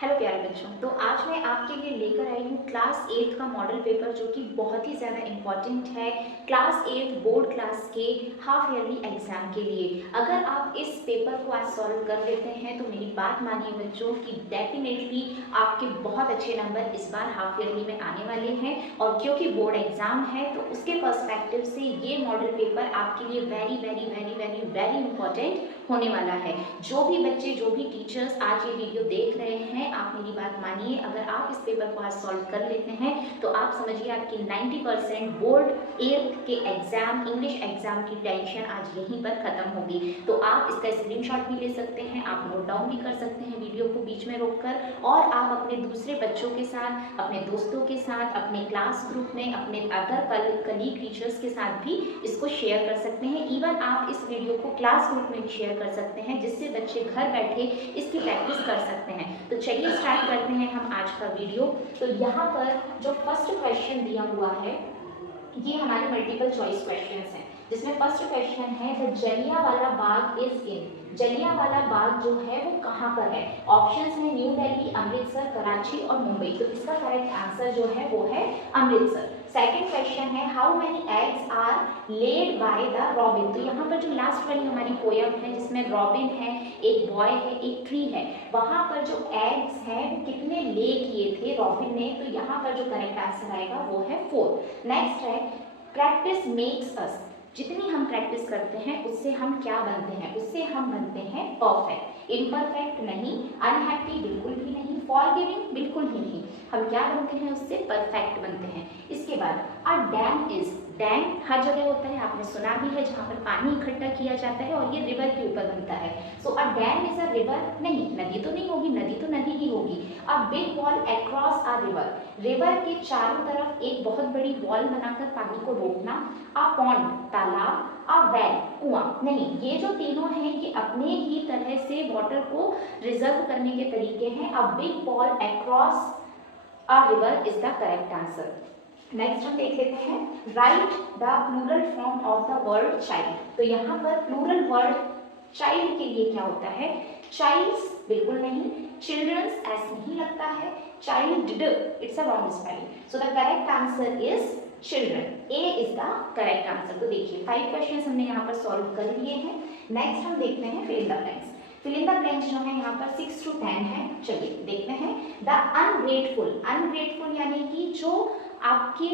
Hello प्यारे बच्चों, तो आज मैं आपके लिए लेकर आई हूँ क्लास 8 का मॉडल पेपर जो कि बहुत ही ज़्यादा इम्पॉर्टेंट है क्लास 8 बोर्ड क्लास के हाफ ईयरली एग्जाम के लिए। अगर आप इस पेपर को आज सॉल्व कर लेते हैं तो मेरी बात मानिए बच्चों कि डेफिनेटली आपके बहुत अच्छे नंबर इस बार हाफ ईयरली में आने वाले हैं। और क्योंकि बोर्ड एग्जाम है तो उसके पर्सपेक्टिव से ये मॉडल पेपर आपके लिए very very very very very important होने वाला है। जो भी बच्चे, जो भी टीचर्स आज ये वीडियो देख रहे हैं, आप मेरी बात मानिए, अगर आप इस पेपर को आज सॉल्व कर लेते हैं तो आप समझिए आपकी 90% बोर्ड 8th के एग्जाम, इंग्लिश एग्जाम की टेंशन आज यहीं पर खत्म होगी। तो आप इसका स्क्रीनशॉट भी ले सकते हैं, आप नोट डाउन भी कर सकते हैं वीडियो को बीच में रोककर, और आप अपने दूसरे बच्चों के साथ, अपने दोस्तों के साथ, अपने क्लास ग्रुप में, अपने अदर कलीग टीचर्स के साथ भी इसको शेयर कर सकते हैं। इवन आप इस वीडियो को क्लास ग्रुप में भी शेयर कर सकते हैं जिससे बच्चे घर बैठे इसकी प्रैक्टिस कर सकते हैं। तो चलिए स्टार्ट करते हैं हम आज का वीडियो। तो यहाँ पर जो फर्स्ट क्वेश्चन दिया हुआ है ये हमारे मल्टीपल चॉइस क्वेश्चंस हैं, जिसमें फर्स्ट क्वेश्चन है the Jallianwala Bagh is in. Jallianwala Bagh जो है वो कहाँ पर है? ऑप्शंस हैं न्यू दिल्ली, अमृतसर, कराची और मुंबई। तो इसका करेक्ट आंसर जो है वो है अमृतसर। सेकंड क्वेश्चन है how many eggs are laid by the robin. तो यहाँ पर जो लास्ट वाली हमारी पोयम है जिसमें रॉबिन है, एक बॉय है, एक ट्री है, वहां पर जो एग्स हैं वो कितने ले किए थे रॉबिन ने? तो यहाँ पर जो करेक्ट आंसर आएगा वो है 4। नेक्स्ट है प्रैक्टिस मेक्स अस। जितनी हम प्रैक्टिस करते हैं उससे हम क्या बनते हैं? उससे हम बनते हैं परफेक्ट। इम्परफेक्ट नहीं, अनहैप्पी बिल्कुल भी नहीं, फॉरगिविंग बिल्कुल भी नहीं। हम क्या बनते हैं? उससे परफेक्ट बनते हैं। इसके बाद अ डैम इज, डैम हर जगह होता है, आपने सुना भी है, जहाँ पर पानी इकट्ठा किया जाता है और ये रिवर के ऊपर बनता है। सो अ डैम इज अ रिवर, नहीं, नदी तो नहीं होगी, नदी तो नदी ही होगी। अ big wall across a river, river के चारों तरफ एक बहुत बड़ी वॉल बनाकर पानी को रोकना। अ पॉन्ड तालाब, अ वेल कुआं, नहीं, ये जो तीनों हैं ये अपने ही तरह से वाटर को रिजर्व करने के तरीके हैं। A big wall across a river is the correct answer. Next हम देख लेते हैं write the plural form of the word child. तो यहाँ पर प्लूरल वर्ड चाइल्ड के लिए क्या होता है? चाइल्ड्स बिल्कुल नहीं, चिल्ड्रंस ऐसे नहीं लगता है, child it's a wrong spelling. So the correct answer is children, A is the correct answer. तो देखिए 5 क्वेश्चंस हमने यहाँ पर सॉल्व कर लिए हैं। नेक्स्ट हम देखते हैं fill in the blanks. Fill in the blanks जो है यहाँ पर 6 to 10 है। चलिए देखते हैं। द अनग्रेटफुल, अनग्रेटफुल यानी कि जो आपके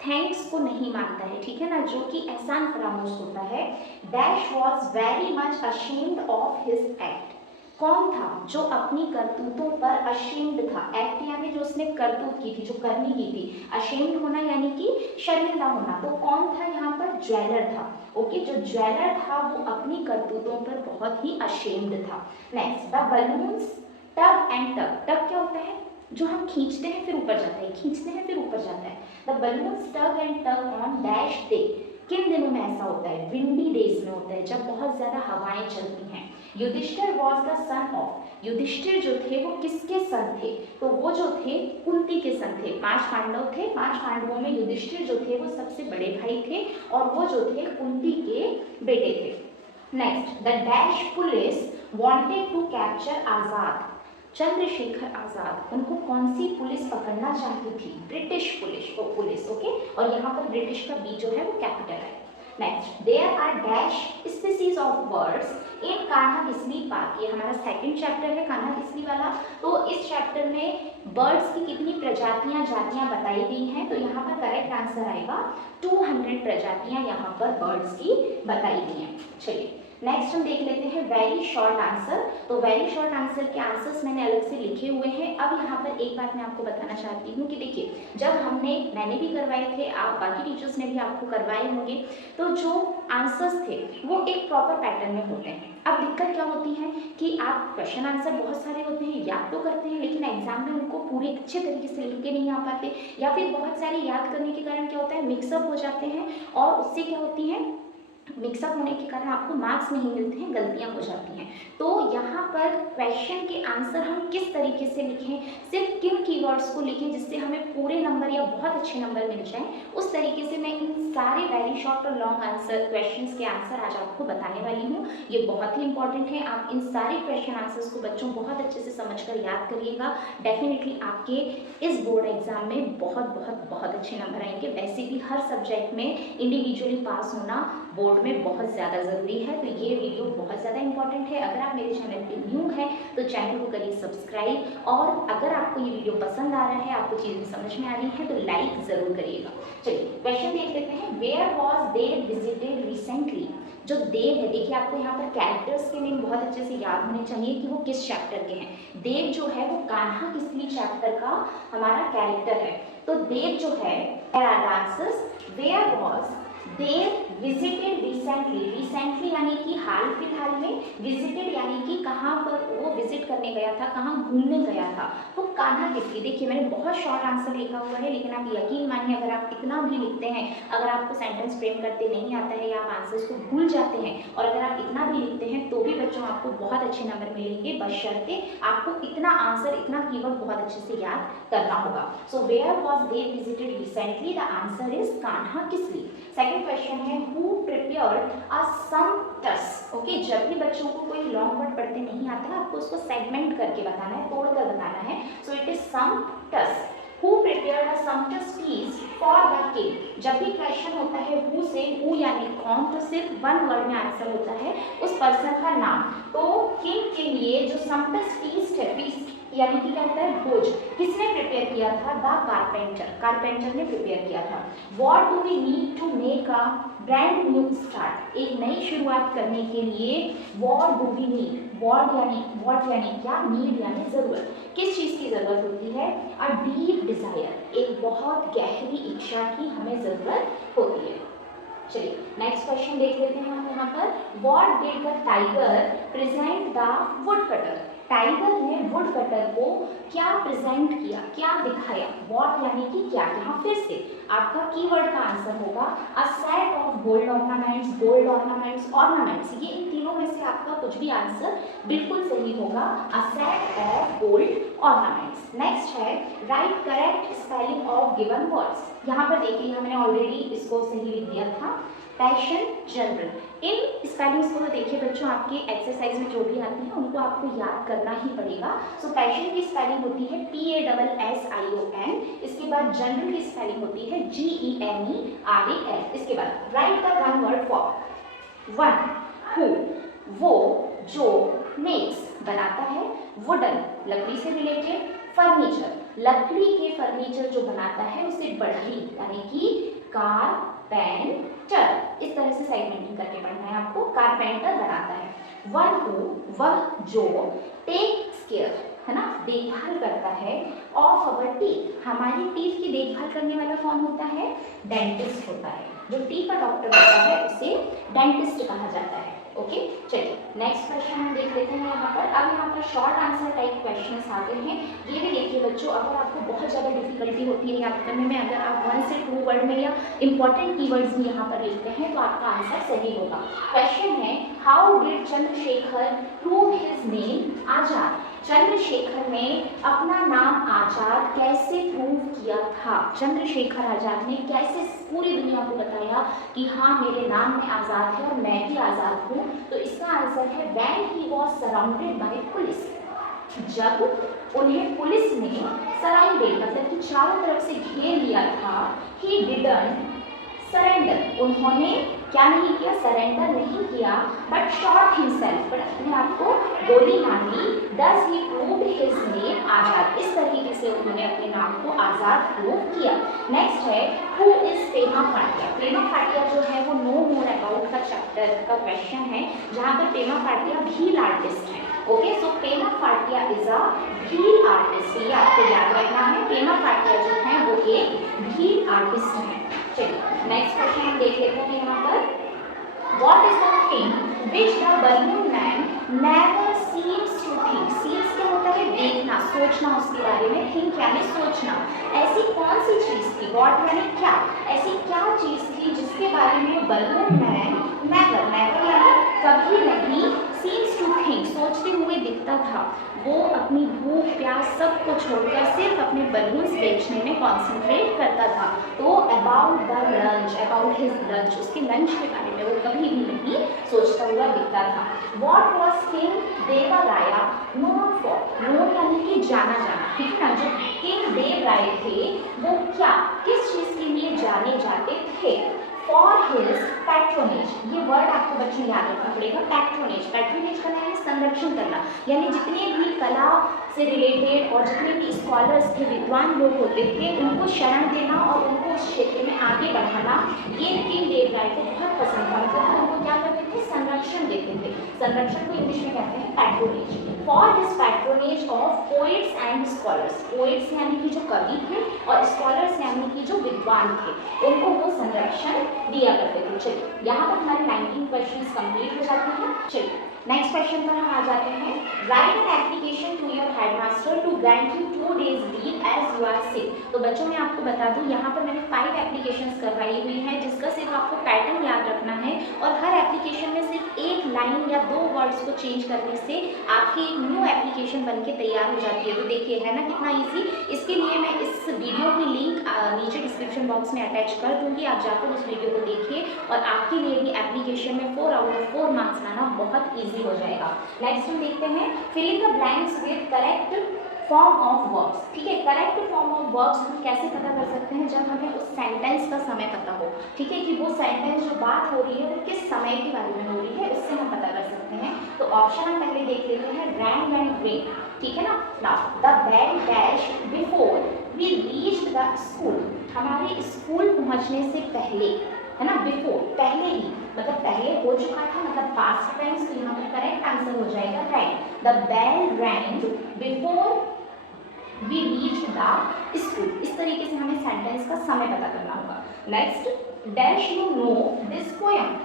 थैंक्स को नहीं मानता है, ठीक है ना, जो कि एहसान फरामोश होता है। Dash was very much ashamed of his act. कौन था जो अपनी करतूतों पर अशेम्ड था? एक्ट यानी जो उसने करतूत की थी, जो करनी की थी। अशेम्ड होना यानी कि शर्मिंदा होना। तो कौन था यहाँ पर? ज्वेलर था। ओके, जो ज्वेलर था वो अपनी करतूतों पर बहुत ही अशेम्ड था। Next the balloons tug and tug. Tug क्या होता है? जो हम खींचते हैं फिर ऊपर जाता है, खींचते हैं फिर ऊपर जाता है। The balloons tug and tug on dash day. किन दिनों में ऐसा होता है? विंडी डेज में होता है, जब बहुत ज्यादा हवाएं चलती हैं। Yudhishthir was the son of, Yudhishthir जो थे वो किसके सन थे? तो वो जो थे कुंती के सन थे। 5 पांडव थे, 5 पांडवों में युधिष्ठिर जो थे वो सबसे बड़े भाई थे और वो जो थे कुंती के बेटे थे। Next the dash police wanted to capture Azad. Chandrashekhar Azad, उनको कौन सी पुलिस पकड़ना चाहती थी? ब्रिटिश पुलिस ओके, और यहाँ पर ब्रिटिश का बी जो है वो कैपिटल है। Next there are dash species of birds in Kanha Kisli park. ये हमारा सेकंड चैप्टर है कान्हा किसली वाला। तो इस चैप्टर में बर्ड्स की कितनी प्रजातियां, जातियां बताई गई हैं? तो यहाँ पर करेक्ट आंसर आएगा 200 प्रजातियां यहाँ पर बर्ड्स की बताई गई हैं। चलिए नेक्स्ट हम देख लेते हैं वेरी शॉर्ट आंसर। तो वेरी शॉर्ट आंसर के आंसर्स मैंने अलग से लिखे हुए हैं। अब यहाँ पर एक बात मैं आपको बताना चाहती हूँ कि देखिए, जब मैंने भी करवाए थे, आप बाकी टीचर्स ने भी आपको करवाए होंगे, तो जो आंसर्स थे वो एक प्रॉपर पैटर्न में होते हैं। अब दिक्कत क्या होती है कि आप क्वेश्चन आंसर बहुत सारे होते हैं, याद तो करते हैं लेकिन एग्जाम में उनको पूरे अच्छे तरीके से लिख के नहीं आ पाते, या फिर बहुत सारे याद करने के कारण क्या होता है मिक्सअप हो जाते हैं और उससे क्या होती है मिक्सअप होने के कारण आपको मार्क्स नहीं मिलते हैं, गलतियां हो जाती हैं। तो यहाँ पर क्वेश्चन के आंसर हम किस तरीके से लिखें, सिर्फ किन कीवर्ड्स को लिखें जिससे हमें पूरे नंबर या बहुत अच्छे नंबर मिल जाएं, उस तरीके से मैं इन सारे वेरी शॉर्ट और लॉन्ग आंसर क्वेश्चंस के आंसर आज आपको बताने वाली हूँ। ये बहुत ही इंपॉर्टेंट है, आप इन सारे क्वेश्चन आंसर्स को बच्चों बहुत अच्छे से समझकर याद करिएगा। डेफिनेटली आपके इस बोर्ड एग्जाम में बहुत बहुत बहुत अच्छे नंबर आएंगे। वैसे भी हर सब्जेक्ट में इंडिविजुअली पास होना बोर्ड में बहुत ज़्यादा ज़रूरी है, तो ये वीडियो बहुत ज़्यादा इंपॉर्टेंट है। अगर आप मेरे चैनल पे न्यू हैं तो चैनल को करिए सब्सक्राइब, और अगर आपको ये वीडियो पसंद आ रहा है, आपको चीज़ें समझ में आ रही हैं, तो लाइक ज़रूर करिएगा। चलिए क्वेश्चन देख लेते हैं। Where was Dev visited recently. जो देव है, देखिए आपको यहाँ पर कैरेक्टर्स के नेम बहुत अच्छे से याद होने चाहिए कि वो किस चैप्टर के हैं। देव जो है वो कान्हा किसली चैप्टर का हमारा कैरेक्टर है। तो देव जो है, where was Dev visited recently. Recently यानी कि हाल फिलहाल में, विजिटेड यानी कि कहाँ पर वो विजिट करने गया था, कहाँ घूमने गया था। तो कान्हा किसकी, देखिए मैंने बहुत शॉर्ट आंसर लिखा हुआ है, लेकिन आप यकीन मानिए अगर आप इतना भी लिखते हैं, अगर आपको सेंटेंस फ्रेम करते नहीं आता है या आप आंसर्स को भूल जाते हैं, और अगर आप इतना भी लिखते हैं तो भी बच्चों आपको बहुत अच्छे नंबर मिलेंगे, बशर्ते आपको इतना आंसर, इतना कीवर्ड बहुत अच्छे से याद करना होगा। So where was Dev visited recently, the answer is Kanha Kisli. Second question है, हु प्रिपेयर्ड अ समटस। ओके, जब भी बच्चों को कोई लॉन्ग वर्ड पढ़ते नहीं आता है, आपको उसको सेगमेंट करके बताना है, तोड़कर बताना है। So it is sumptuous. Who prepared a sumptuous feast for the king. जब भी क्वेश्चन होता है हु से, हु यानी कौन, तो सिर्फ वन वर्ड में आंसर होता है उस पर्सन का नाम। तो किंग के लिए जो समटस फीस्ट है, फीस्ट यानी कि क्या होता है, भोज, किसने प्रिपेयर किया था, द कारपेंटर, कारपेंटर ने प्रिपेयर किया था। What do we need to make a brand new start. एक नई शुरुआत करने के लिए what do we need, what यानी क्या, नीड यानी जरूरत, किस चीज की जरूरत होती है, अ डीप डिजायर, एक बहुत गहरी इच्छा की हमें जरूरत होती है। चलिए नेक्स्ट क्वेश्चन देख लेते हैं हम यहाँ पर। What did the tiger present the wood cutter. Tiger ने वुड कटर को क्या प्रेजेंट किया, क्या दिखाया। व्हाट यानी कि क्या, यहाँ फिर से आपका कीवर्ड का आंसर होगा a set of gold ornaments, gold ornaments, ornaments, ये इन तीनों में से आपका कुछ भी आंसर बिल्कुल सही होगा, a set of gold ornaments. Next है, write correct spelling of given words. यहाँ पर देखिए हमने ऑलरेडी इसको सही लिख दिया था, पैशन, जनरल। इन स्पेलिंग्स को तो देखिए बच्चों आपके एक्सरसाइज में जो भी आती है उनको आपको याद करना ही पड़ेगा। सो पैशन की स्पेलिंग होती है PASSION, इसके बाद जनरल की स्पेलिंग होती है GENERAL। इसके बाद right the one word for. One, who, वो, जो, मेक्स, बनाता है, वुडन, लकड़ी से रिलेटेड, फर्नीचर, लकड़ी के फर्नीचर जो बनाता है उसे बढ़ई यानी कि कारपेंटर, इस तरह से सेगमेंटिंग करके पढ़ना है आपको। कारपेंटर बनाता है। वन हु, वह जो, टेक्स केयर है ना, देखभाल करता है, ऑफ अवर टीथ, हमारी टीथ की देखभाल करने वाला कौन होता है, डेंटिस्ट होता है। जो टीथ का डॉक्टर होता है उसे डेंटिस्ट कहा जाता है। ओके, चलिए नेक्स्ट क्वेश्चन हम देख लेते हैं यहाँ पर। अब यहाँ पर शॉर्ट आंसर टाइप क्वेश्चंस आते हैं। ये भी देखिए बच्चों, अगर आपको बहुत ज़्यादा डिफिकल्टी होती है याद करने में, अगर आप 1 से 2 वर्ड में या इंपॉर्टेंट कीवर्ड्स भी यहाँ पर लिखते हैं तो आपका आंसर सही होगा। क्वेश्चन है, how did Chandrashekhar prove his name Azad. Chandrashekhar ने अपना नाम आजाद कैसे प्रूव किया था। चंद्रशेखर आजाद ने कैसे पूरी दुनिया को बताया कि हाँ मेरे नाम में आजाद है और मैं भी आजाद हूँ। तो इसका आंसर है when he was surrounded by police. जब उन्हें पुलिस ने सराउंडेड मतलब कि चारों तरफ से घेर लिया था, ही डिडंट सरेंडर, उन्होंने क्या नहीं किया, सरेंडर नहीं किया, बट शॉट हिमसेल्फ, पर अपने आप को गोली मार ली। Does he prove his name Azad, इस तरीके से उन्होंने अपने नाम को आजाद प्रूव किया। नेक्स्ट है, हु इज पेमा फाटिया। पेमा फाटिया जो है वो नो मोर अबाउट का चैप्टर का क्वेश्चन है, जहाँ पर पेमा फाटिया भील आर्टिस्ट है। Okay, so Pema Fatiya is a Bhil artist, ये आपको याद रखना है। पेमा फाटिया जो है वो एक भील आर्टिस्ट है। चलिए नेक्स्ट क्वेश्चन हम देख लेते हैं यहाँ पर। What is the thing which the balloon man never seems to think? Seems क्या होता है, देखना, सोचना उसके बारे में, think यानी सोचना। ऐसी कौन सी चीज थी, what यानी क्या, ऐसी क्या चीज थी जिसके बारे में balloon man नेवर, नेवर यानी कभी नहीं, सीम्स टू थिंक सोचते हुए दिखता था, वो अपनी भूख प्यास सब को छोड़कर सिर्फ अपने बलून्स बेचने में कॉन्सेंट्रेट करता था। तो about the lunch, about his lunch, उसके लंच के बारे में वो कभी भी नहीं सोचता हुआ दिखता था। वॉट वॉज किंग देवराया नोन फॉर, नोन यानी कि जाना जाना, ठीक है ना। जो किंग देवराय थे वो क्या किस चीज़ के लिए जाने जाते थे? फॉर हिज पैट्रोनेज, ये वर्ड आपको बच्चों याद रखना पड़ेगा। पैट्रोनेज, पैट्रोनेज का नाम है संरक्षण करना, यानी जितने भी कला से रिलेटेड और जितने भी स्कॉलर्स थे, विद्वान लोग होते थे, उनको शरण देना और उनको उस क्षेत्र में आगे बढ़ाना ये किंग देवराय को बहुत पसंद था। मतलब उनको क्या करते थे? संरक्षण देते थे। संरक्षण को इंग्लिश में कहते हैं patronage. For his patronage of poets and scholars, poets यानी कि जो कवि थे और स्कॉलर्स यानी कि जो विद्वान थे, उनको वो संरक्षण दिया करते थे। चलिए यहाँ पर हमारे 19 क्वेश्चंस कंप्लीट हो जाते हैं। चलिए नेक्स्ट क्वेश्चन पर हम आ जाते हैं। Write an application to your headmaster to grant you 2 days leave as you are sick. तो बच्चों मैं आपको बता दूं, यहाँ पर मैंने 5 एप्लीकेशंस करवाई हुई हैं, जिसका सिर्फ आपको पैटर्न याद रखना है और हर एप्लीकेशन में सिर्फ एक लाइन या 2 वर्ड्स को चेंज करने से आपकी एक न्यू एप्लीकेशन बन के तैयार हो जाती है। तो देखिए है ना कितना ईजी। इसके लिए मैं इस वीडियो की लिंक नीचे डिस्क्रिप्शन बॉक्स में अटैच कर दूंगी, आप जाकर उस वीडियो को देखिए और आपके लिए भी एप्लीकेशन में 4 out of 4 मार्क्स लाना बहुत ईजी हो जाएगा। नेक्स्ट हम देखते हैं, fill in the blanks with correct form of verbs. ठीक है, करेक्ट फॉर्म ऑफ वर्ब्स हम कैसे पता कर सकते हैं? जब हमें उस सेंटेंस का समय पता हो, ठीक है, कि वो सेंटेंस जो बात हो रही है वो किस समय के बारे में हो रही है, उससे हम पता कर सकते हैं। तो ऑप्शन हम पहले देख लेते हैं, रैन एंड ग्रेट, ठीक है ना। Now the bell dash before we reached the school, हमारे स्कूल पहुंचने से पहले, है ना, बिफोर पहले ही, मतलब पहले हो चुका था, मतलब पास्ट टेंस। तो यहाँ पर करेक्ट आंसर हो जाएगा ran. The bell rang before we reached the school. इस तरीके से हमें सेंटेंस का समय पता करना होगा। Next, dash you know this poem,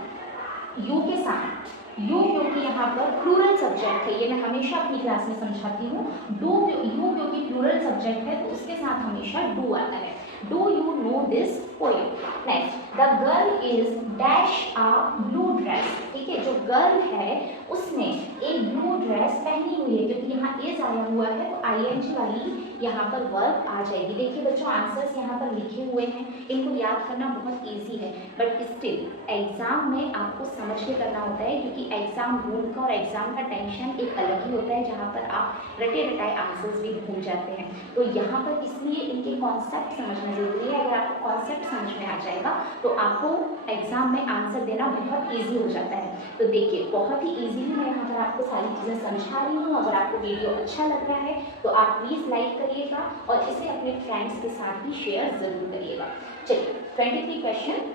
you के साथ यू क्योंकि यहाँ पर प्लूरल सब्जेक्ट है, ये मैं हमेशा अपनी क्लास में समझाती हूँ। डू यू क्योंकि प्लूरल सब्जेक्ट है तो उसके साथ हमेशा डू आता है। Do you know this poem. Next, the girl is dash a blue dress, ठीक है, जो गर्ल है उसने एक ब्लू ड्रेस पहनी हुई है, क्योंकि यहाँ इज आया हुआ है तो आईएनजी वाली यहाँ पर वर्ब आ जाएगी। देखिए बच्चों आंसर्स यहाँ पर लिखे हुए हैं, इनको याद करना बहुत इजी है, बट स्टिल एग्जाम में आपको समझ के करना होता है, क्योंकि एग्जाम रूम का और एग्जाम का टेंशन एक अलग ही होता है, जहाँ पर आप रटे रटाए आंसर्स भी भूल जाते हैं। तो यहाँ पर इसलिए इनके कॉन्सेप्ट समझना जरूरी है। अगर आपको कॉन्सेप्ट समझ में आ जाएगा तो आपको एग्जाम में आंसर देना बहुत ईजी हो जाता है। तो देखिए बहुत ही ईजीली मैं यहाँ पर आपको सारी चीज़ें समझा रही हूँ। अगर आपको वीडियो अच्छा लग रहा है तो आप प्लीज़ लाइक करिएगा और इसे अपने फ्रेंड्स के साथ भी शेयर जरूर करिएगा। चलिए 23 question,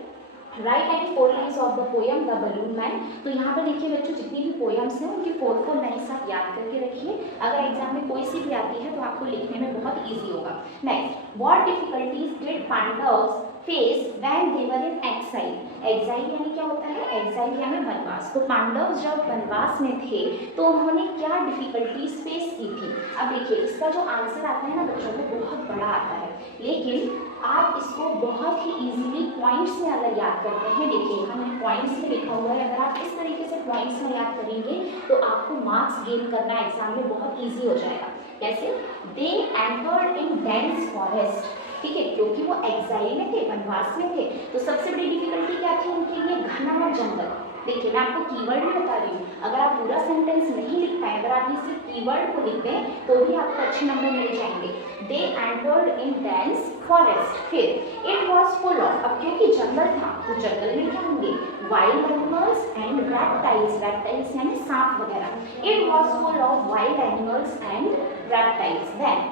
right any 4 lines of the poem the balloon man. तो यहाँ पर देखिए बच्चों जितनी भी पोएम्स हैं उनकी 4 लाइन्स आप याद करके रखिए। अगर एग्जाम में कोई सी भी आती है तो आपको लिखने में बहुत ईजी होगा। Next, what difficulties did Pandavs face when they were in exile. Exile यानी क्या होता है? एक्साइल यानी वनवास। तो पांडव जब वनवास में थे तो उन्होंने क्या डिफिकल्टीज फेस की थी? अब देखिए इसका जो आंसर आता है ना बच्चों को बहुत बड़ा आता है, लेकिन आप इसको बहुत ही इजीली पॉइंट्स में अगर याद करते हैं, देखिए हमने पॉइंट्स में लिखा हुआ है, अगर आप इस तरीके से पॉइंट्स में याद करेंगे तो आपको मार्क्स गेन करना एग्जाम में बहुत ईजी हो जाएगा। कैसे? दे एंटर्ड इन डेंस फॉरेस्ट, ठीक है, क्योंकि वो एक्साइल में थे, वनवास में थे, तो सबसे बड़ी डिफिकल्टी क्या थी उनके लिए? घना जंगल। देखिए मैं आपको कीवर्ड भी बता रही हूँ, अगर आप पूरा सेंटेंस नहीं लिख पाए, अगर आप इस कीवर्ड को लिख दें तो भी आपको अच्छे नंबर मिल जाएंगे। They entered in dense forest, फिर इट वॉज फुल ऑफ, अब क्योंकि जंगल था तो जंगल में क्या होंगे? Wild animals and reptiles, reptiles यानी सांप वगैरह। It was full of wild animals and reptiles. Then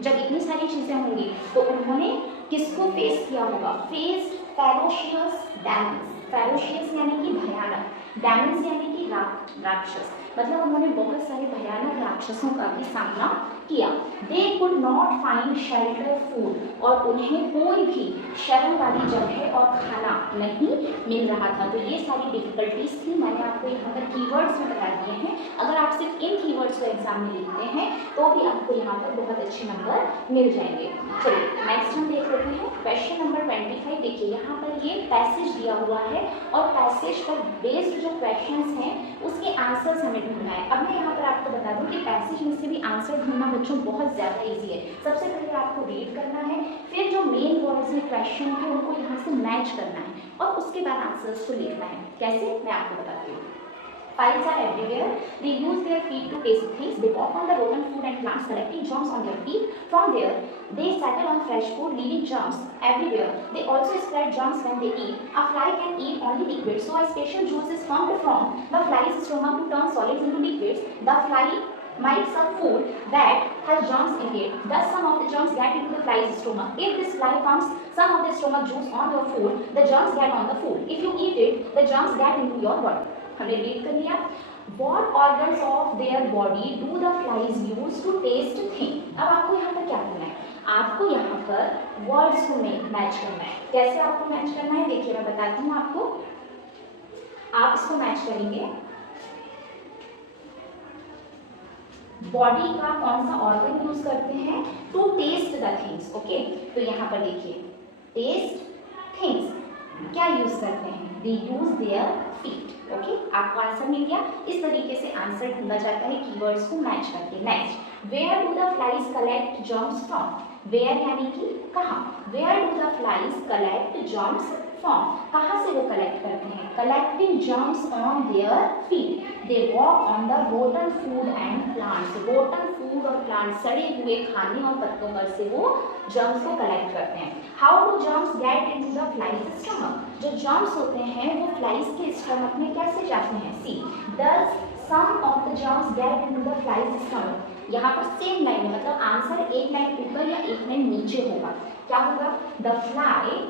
जब इतनी सारी चीजें होंगी तो उन्होंने किसको फेस किया होगा? फेस्ड फेरोशियस डेमन्स, फेरोशियस यानी कि भयानक, डेमन्स यानी कि राक्षस, मतलब उन्होंने बहुत सारे भयानक राक्षसों का भी सामना किया। They could could not find shelter food, और उन्हें कोई भी शरण वाली जगह और खाना नहीं मिल रहा था। तो ये सारी डिफिकल्टीज थी, मैंने आपको यहाँ पर कीवर्ड्स में बता दिए हैं। अगर आप सिर्फ इन कीवर्ड्स को एग्जाम में लिखते हैं तो भी आपको यहाँ पर बहुत अच्छे नंबर मिल जाएंगे। चलिए नेक्स्ट हम देख लेते हैं क्वेश्चन नंबर 25। देखिए यहाँ पर ये पैसेज दिया हुआ है और पैसेज पर बेस्ड जो क्वेश्चंस हैं उसके आंसर्स हमें ढूंढना है। अब मैं यहाँ पर आपको बता दूं कि पैसेज में से भी आंसर ढूंढना बच्चों बहुत ज़्यादा इजी है। सबसे पहले आपको रीड करना है, फिर जो मेन वर्ड्स में क्वेश्चन है उनको यहाँ से मैच करना है और उसके बाद आंसर्स को लिखना है। कैसे, मैं आपको बताती हूँ। Flies are everywhere. They use their feet to taste things. They walk on the rotten food and plants, collecting germs on their feet. From there, they settle on fresh food, leaving germs everywhere. They also spread germs when they eat. A fly can eat only liquids, so a special juice is formed from the fly's stomach to turn solids into liquids. The fly might suck food that has germs in it. Thus, some of the germs get into the fly's stomach. If this fly pumps some of the stomach juice on your food, the germs get on the food. If you eat it, the germs get into your body. हमने read कर लिया। What organs of their body do the flies use to taste things? अब आपको यहाँ पर क्या करना है, आपको यहाँ पर वर्ड्स को मैच करना है। कैसे आपको मैच करना है, देखिए मैं बताती हूँ आपको। आप इसको मैच करेंगे, बॉडी का कौन सा ऑर्गन यूज करते हैं to taste the things. Okay, तो यहाँ पर देखिए टेस्ट थिंग्स क्या यूज करते हैं, दे यूज देयर फीट। ओके, आपको आंसर मिल गया। इस तरीके से आंसर ढूंढा जाता है कीवर्ड्स को मैच करके। Next, where do the flies collect germs from. Where यानी कि कहाँ, where do the flies collect germs from, कहाँ से वो कलेक्ट करते हैं, collecting germs on their feet. They walk on the rotten food and plants. Rotten food और plant, सड़े हुए खाने और पत्तों पर से वो जर्म्स को कलेक्ट करते हैं। How do germs get into the flies stomach. जो जर्म्स होते हैं वो फ्लाइज के स्टमक में कैसे जाते हैं, see does some of the germs get into the flies stomach. यहाँ पर सेम लाइन है, मतलब आंसर एक लाइन ऊपर या एक लाइन नीचे होगा। क्या होगा, द फ्लाई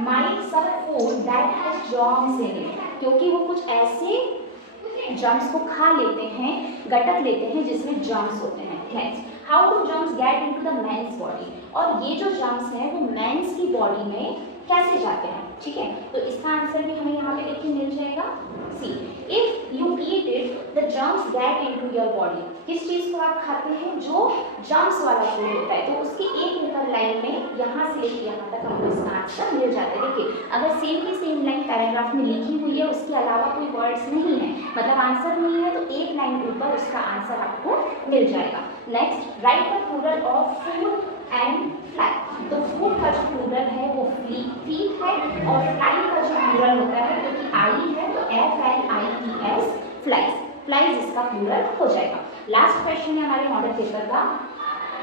माइट सक food that has germs in it, क्योंकि वो कुछ ऐसे जर्म्स को खा लेते हैं, गटक लेते हैं जिसमें जर्म्स होते हैं। Next, how do germs get into the man's body. और ये जो जर्म्स हैं वो मेंस की बॉडी में कैसे जाते हैं, ठीक है। तो इसका आंसर भी हमें यहाँ पे देखिए मिल जाएगा। See if you eat it the germs get into your body. किस चीज़ को आप खाते हैं, जो जर्म्स वाला फूड होता है। तो उसकी एक ऊपर लाइन में यहाँ से लेकर यहाँ तक आपको इसका आंसर मिल जाता है। देखिए अगर सेम की सेम लाइन पैराग्राफ में लिखी हुई है, उसके अलावा कोई वर्ड्स नहीं है, मतलब आंसर नहीं है, तो एक लाइन ऊपर उसका आंसर आपको मिल जाएगा। Next, write the plural of food and fly. तो फूड का जो प्लूरल है वो फीट है, और फ्लाई का जो प्लूरल होता है क्योंकि आई है तो FLIES फ्लाइज। फ्लाइज इसका प्लूरल हो जाएगा। लास्ट क्वेश्चन है हमारे मॉडल पेपर का,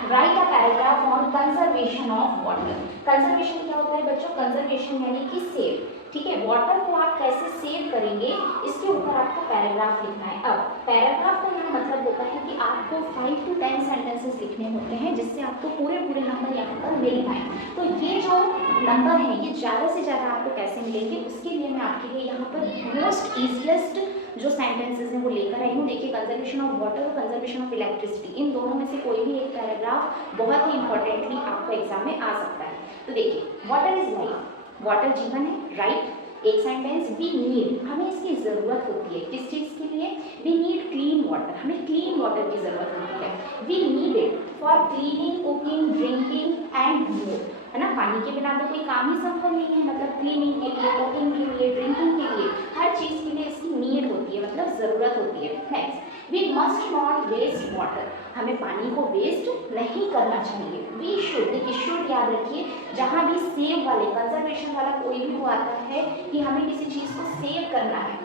right a paragraph on conservation of water. Conservation क्या होता है बच्चों, कंजर्वेशन यानी कि सेव, ठीक है। वाटर को आप कैसे सेव करेंगे इसके ऊपर आपको पैराग्राफ लिखना है। अब पैराग्राफ का यह मतलब होता है कि आपको 5 to 10 सेंटेंसेस लिखने होते हैं जिससे आपको पूरे नंबर यहाँ पर मिल पाए। तो ये जो नंबर है ये ज़्यादा से ज़्यादा आपको कैसे मिलेंगे, उसके लिए मैं आपके लिए यहाँ पर मोस्ट ईजिएस्ट जो सेंटेंसेस हैं वो लेकर आई हूँ। देखिए कंजर्वेशन ऑफ वाटर और कंजर्वेशन ऑफ इलेक्ट्रिसिटी, इन दोनों में से कोई भी एक पैराग्राफ बहुत ही इंपॉर्टेंटली आपको एग्जाम में आ सकता है। तो देखिए, वाटर इज लाइफ, वाटर जीवन है, राइट। एक सेंटेंस, वी नीड, हमें इसकी ज़रूरत होती है, किस चीज़ के लिए, वी नीड क्लीन वाटर, हमें क्लीन वाटर की ज़रूरत होती है। We need it for cleaning, cooking, drinking and more, है ना। पानी के बिना तो कोई काम ही संभव नहीं है, मतलब क्लीनिंग के लिए, कुकिंग के लिए, ड्रिंकिंग के लिए, हर चीज़ के लिए इसकी नीड होती है, मतलब ज़रूरत होती है। Next, we must not waste water, हमें पानी को वेस्ट नहीं करना चाहिए। वी शुड, देखिए शुड याद रखिए, जहाँ भी सेव वाले कंजर्वेशन वाला कोई भी वो आता है कि हमें किसी चीज़ को सेव करना है,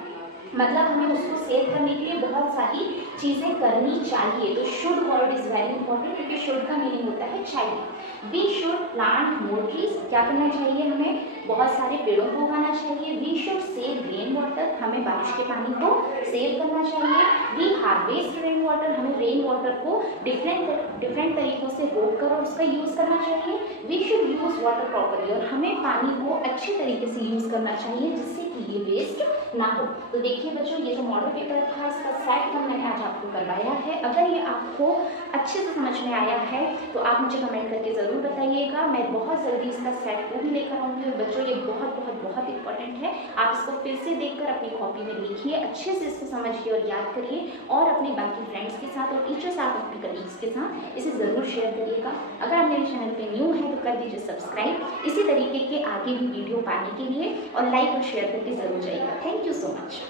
मतलब हमें उसको सेव करने के लिए बहुत सारी चीज़ें करनी चाहिए। तो should word is very important, क्योंकि शुड का मीनिंग होता है चाहिए। We should plant more trees, क्या करना चाहिए हमें, बहुत सारे पेड़ों को उगाना चाहिए। We should save rain water, हमें बारिश के पानी को सेव करना चाहिए। वी हार्वेस्ट रेन वाटर, हमें रेन वाटर को डिफरेंट तरीकों से रोक कर और उसका यूज़ करना चाहिए। We should use water properly, और हमें पानी को अच्छे तरीके से यूज़ करना चाहिए जिससे कि ये वेस्ट ना हो। तो देखिए बच्चों, ये जो मॉडल पेपर था इसका सेट मैंने आज आपको करवाया है। अगर ये आपको अच्छे से समझ में आया है तो आप मुझे कमेंट करके ज़रूर बताइएगा। मैं बहुत जल्दी इसका सेट को भी लेकर आऊँगी। और बच्चों, ये बहुत बहुत बहुत इंपॉर्टेंट है। आप इसको फिर से देखकर अपनी कॉपी में लिखिए, अच्छे से इसको समझिए और याद करिए, और अपने बाकी फ्रेंड्स के साथ और टीचर साथ, अपने कलीग्स के साथ इसे ज़रूर शेयर करिएगा। अगर आप मेरे चैनल पे न्यू हैं तो कर दीजिए सब्सक्राइब, इसी तरीके के आगे भी वीडियो पाने के लिए, और लाइक और शेयर करके ज़रूर जाइएगा। Thank you so much.